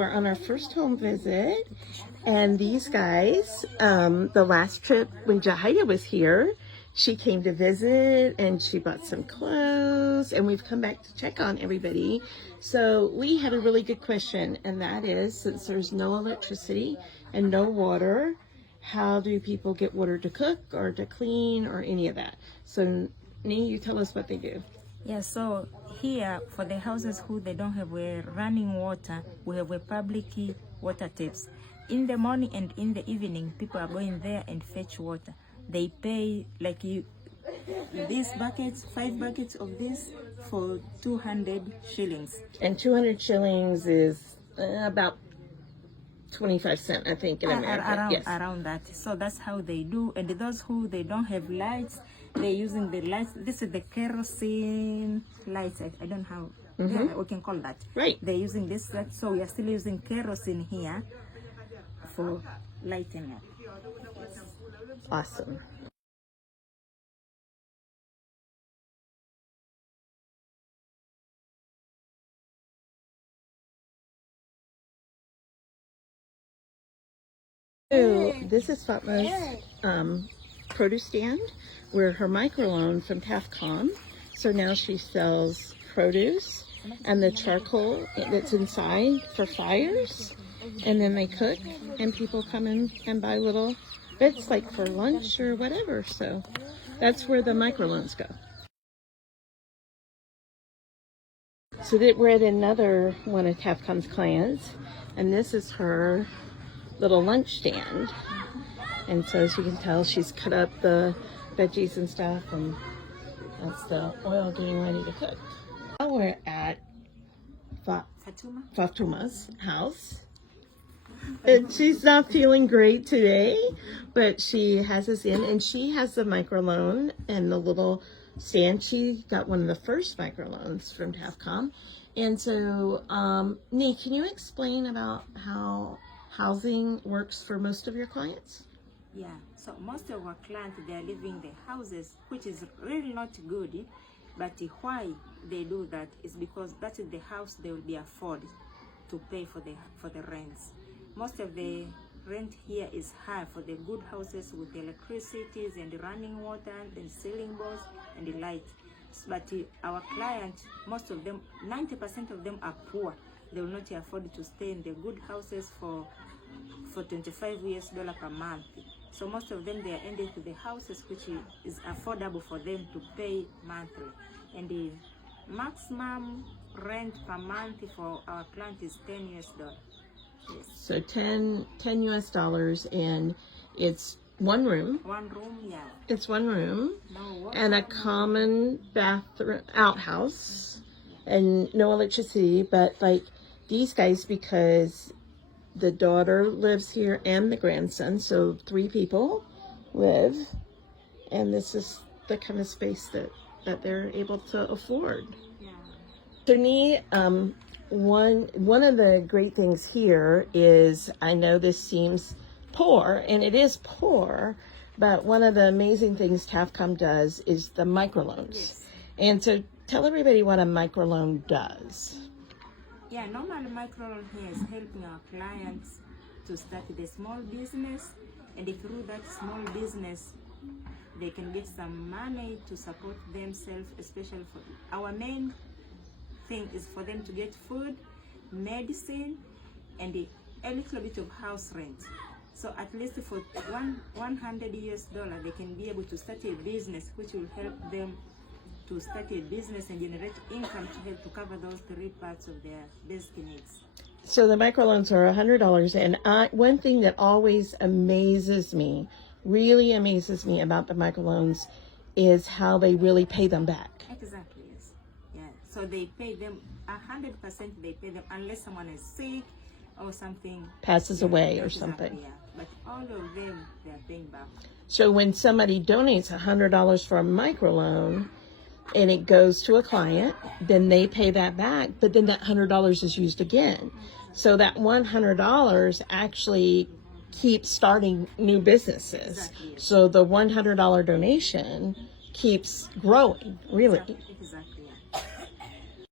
we're on our first home visit, and these guys, the last trip when Jahida was here, she came to visit and she bought some clothes, and we've come back to check on everybody. So we had a really good question, and that is, since there's no electricity and no water, how do people get water to cook or to clean or any of that? So Nee, you tell us what they do. Yeah, so here for the houses who they don't have running water, we have a public water taps. In the morning and in the evening, people are going there and fetch water. They pay like these buckets, 5 buckets of this for 200 shillings. And 200 shillings is about 25 cents, I think, in America. Around that. So that's how they do. And those who they don't have lights, they're using the lights. This is the kerosene lights. I don't know how we can call that. Right. They're using this. So we are still using kerosene here for lighting up. Awesome. So this is Fatma's produce stand, where her microloan from TAFCOM. So now she sells produce and the charcoal that's inside for fires, and then they cook, and people come in and buy little bits like for lunch or whatever. So that's where the microloans go. So that we're at another one of TAFCOM's clients, and this is her little lunch stand. And so as you can tell, she's cut up the veggies and stuff, and that's the oil getting ready to cook. Now we're at Fatuma's house. And she's not feeling great today, but she has us in, and she has the microloan and the little stand. She got one of the first microloans from TAFCOM. And so, Nee, can you explain about how housing works for most of your clients? Yeah, so most of our clients, they are living in the houses, which is really not good. But why they do that is because that is the house they will be afford to pay for the rents. Most of the rent here is high for the good houses with electricities and running water and ceiling boards and the light. But our clients, most of them, 90% of them are poor. They will not afford to stay in the good houses for $25 per month. So most of them, they are ending to the houses which is affordable for them to pay monthly. And the maximum rent per month for our client is $10. Yes. So $10 US, and it's one room. One room, yeah. It's one room, No and a common bathroom, outhouse, and no electricity. But like these guys, because the daughter lives here and the grandson, so 3 people live, and this is the kind of space that they're able to afford. Yeah. So Nee, one of the great things here is, I know this seems poor, and it is poor, but one of the amazing things TAFCOM does is the microloans. Yes. And so tell everybody what a microloan does. Yeah, normal microloan here is helping our clients to start the small business, and through that small business, they can get some money to support themselves, especially for our main thing is for them to get food, medicine, and a little bit of house rent. So at least for $100, they can be able to start a business, which will help them to start a business and generate income to help to cover those 3 parts of their basic needs. So the microloans are $100, and one thing that always amazes me, really amazes me about the microloans, is how they really pay them back. Exactly, yes. Yeah. So they pay them 100%. They pay them unless someone is sick or something Passes away or exactly, something. Yeah. But all of them, they are paying back. So when somebody donates $100 for a microloan, and it goes to a client, then they pay that back, but then that $100 is used again. So that $100 actually keeps starting new businesses. Exactly, yes. So the $100 donation keeps growing, really. Exactly.